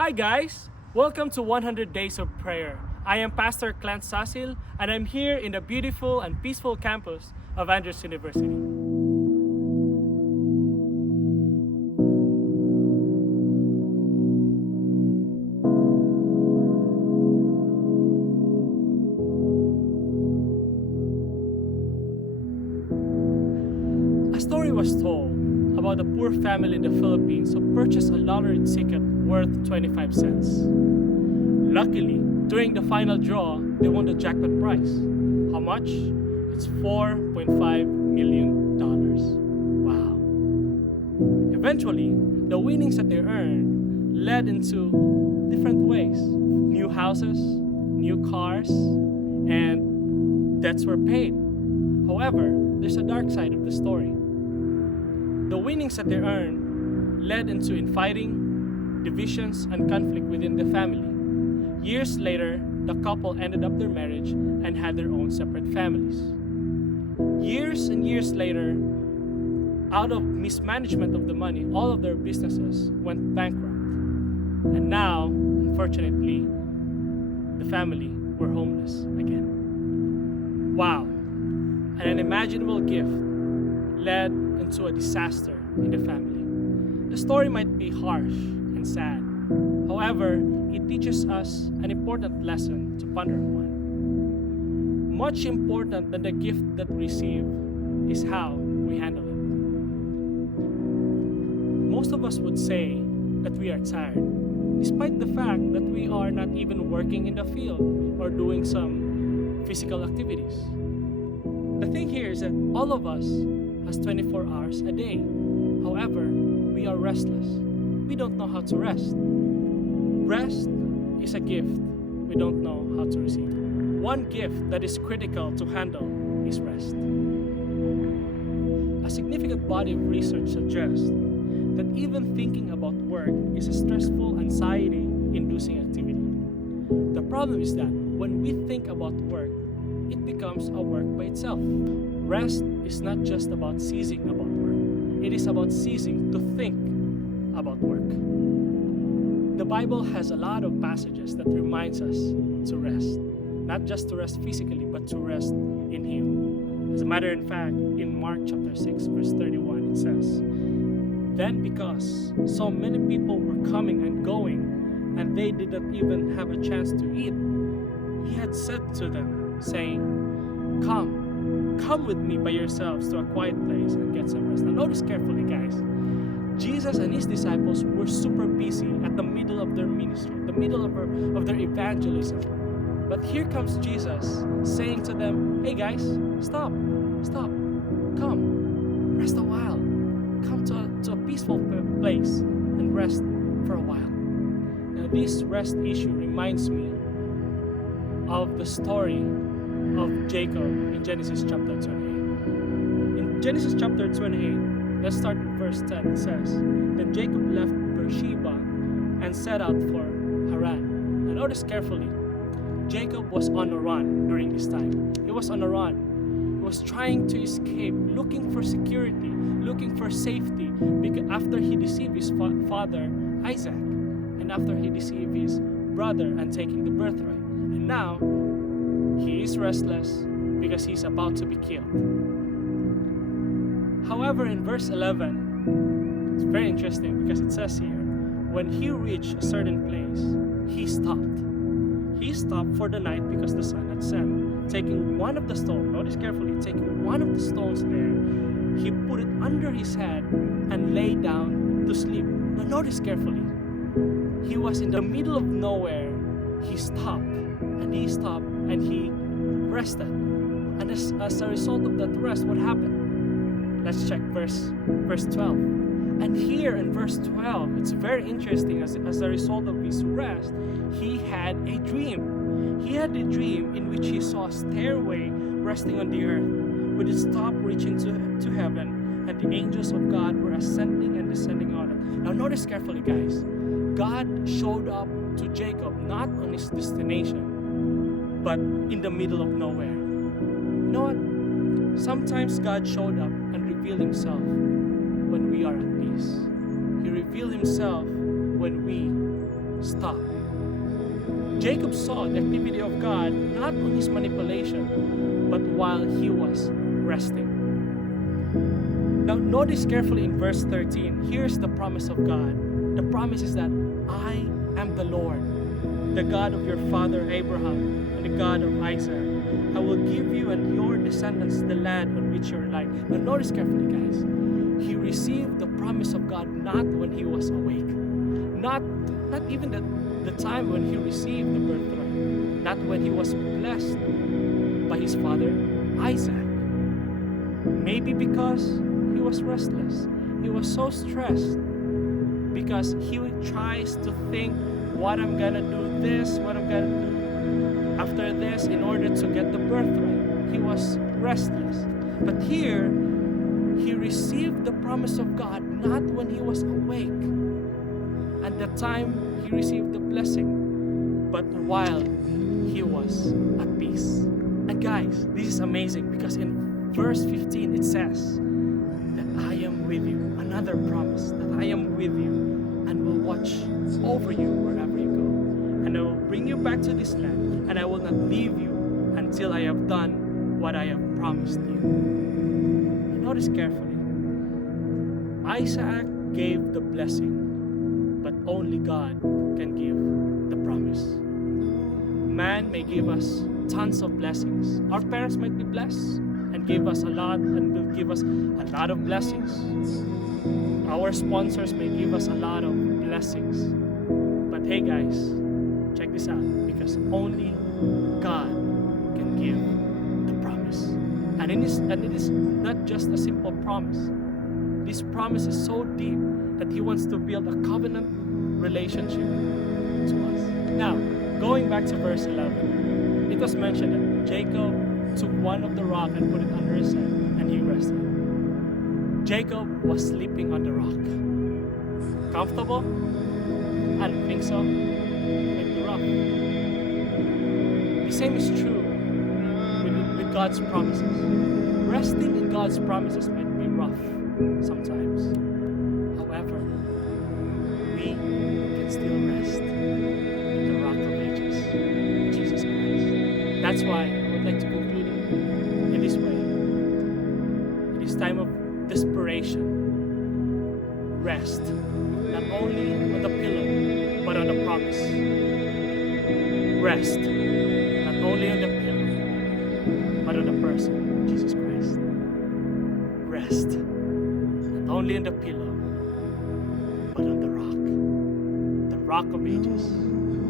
Hi guys! Welcome to 100 Days of Prayer. I am Pastor Klenth Sasil and I'm here in the beautiful and peaceful campus of Andrews University. A story was told about a poor family in the Philippines who purchased a lottery ticket worth 25 cents. Luckily, during the final draw, they won the jackpot prize. How much? It's $4.5 million. Wow. Eventually, the winnings that they earned led into different ways. New houses, new cars, and debts were paid. However, there's a dark side of the story. The winnings that they earned led into infighting, divisions, and conflict within the family. Years later, the couple ended up their marriage and had their own separate families. Years and years later, out of mismanagement of the money, all of their businesses went bankrupt. And now, unfortunately, the family were homeless again. Wow. An unimaginable gift led into a disaster in the family. The story might be harsh and sad. However, it teaches us an important lesson to ponder upon. Much important than the gift that we receive is how we handle it. Most of us would say that we are tired, despite the fact that we are not even working in the field or doing some physical activities. The thing here is that all of us has 24 hours a day. However, we are restless. We don't know how to rest. Rest is a gift we don't know how to receive. One gift that is critical to handle is rest. A significant body of research suggests that even thinking about work is a stressful, anxiety-inducing activity. The problem is that when we think about work, it becomes a work by itself. Rest is not just about ceasing about work. It is about ceasing to think about work. The Bible has a lot of passages that reminds us to rest. Not just to rest physically, but to rest in Him. As a matter of fact, in Mark chapter 6, verse 31, it says, "Then because so many people were coming and going, and they did not even have a chance to eat, He had said to them, saying, Come with me by yourselves to a quiet place and get some rest." Now notice carefully, guys. Jesus and His disciples were super busy at the middle of their ministry, the middle of their evangelism. But here comes Jesus saying to them, "Hey guys, stop, come, rest a while. Come to a peaceful place and rest for a while." Now this rest issue reminds me of the story of Jacob in Genesis chapter 28. In Genesis chapter 28, let's start with verse 10. It says, "Then Jacob left Beersheba and set out for Haran." Now notice carefully, Jacob was on a run during this time. He was on a run. He was trying to escape, looking for security, looking for safety, because after he deceived his father Isaac, and after he deceived his brother and taking the birthright. And now, he is restless because he's about to be killed. However, in verse 11, it's very interesting because it says here, when he reached a certain place, he stopped. He stopped for the night because the sun had set. Taking one of the stones, notice carefully, taking one of the stones there, he put it under his head and lay down to sleep. Now notice carefully, he was in the middle of nowhere. He stopped and he rested. And as a result of that rest, what happened? Let's check verse 12. And here in verse 12, it's very interesting. As a result of his rest, he had a dream. He had a dream in which he saw a stairway resting on the earth, with its top reaching to heaven, and the angels of God were ascending and descending on it. Now notice carefully, guys. God showed up to Jacob not on his destination, but in the middle of nowhere. You know what? Sometimes God showed up and revealed Himself when we are at peace. He revealed Himself when we stop. Jacob saw the activity of God not on his manipulation, but while he was resting. Now, notice carefully in verse 13. Here's the promise of God. The promise is that I am the Lord, the God of your father Abraham and the God of Isaac. I will give you and your descendants the land on which you're lying. Now, notice carefully, guys. He received the promise of God not when he was awake, not even the time when he received the birthright, not when he was blessed by his father Isaac. Maybe because he was restless. He was so stressed because he tries to think what I'm gonna do this, what I'm gonna do after this in order to get the birthright. He was restless. But here, he received the promise of God not when he was awake. At that time, he received the blessing, but while he was at peace. And guys, this is amazing because in verse 15 it says that I am with you. Another promise that I am with you and will watch over you wherever you go. And I will bring you back to this land, and I will not leave you until I have done what I have promised you. Notice carefully. Isaac gave the blessing, but only God can give the promise. Man may give us tons of blessings. Our parents might be blessed and give us a lot and will give us a lot of blessings. Our sponsors may give us a lot of blessings. But hey guys, check this out, because only God can give the promise. And it is not just a simple promise. This promise is so deep that He wants to build a covenant relationship to us. Now, going back to verse 11, it was mentioned that Jacob took one of the rock and put it under his head, and he rested. Jacob was sleeping on the rock. Comfortable? I don't think so. Maybe rough. The same is true with God's promises. Resting in God's promises might be rough sometimes. However, we can still rest in the rock of ages, Jesus Christ. That's why I would like to conclude it in this way. In this time of desperation, rest not only on the pillow but on the promise. Rest not only on the pillow but on the person, Jesus Christ. Rest not only on the pillow but on the rock of ages,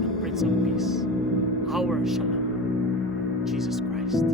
the Prince of Peace, our Shalom, Jesus Christ.